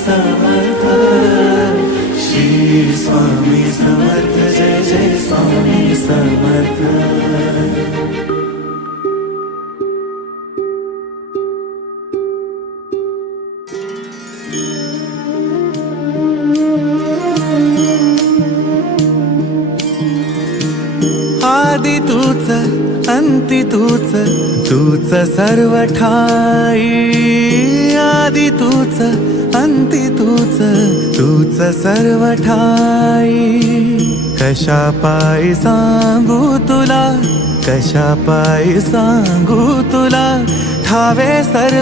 समर्थ, श्री स्वामी समर्थ, जय जय स्वामी समर्थ। आदि तूच अंती तूच, तूच सर्व ठाई। आदि तूच अंती तूच, तूच सर्व ठाई। कशा पायी सांगू तुला, कशा पायी सांगू तुला, ठावे सर्व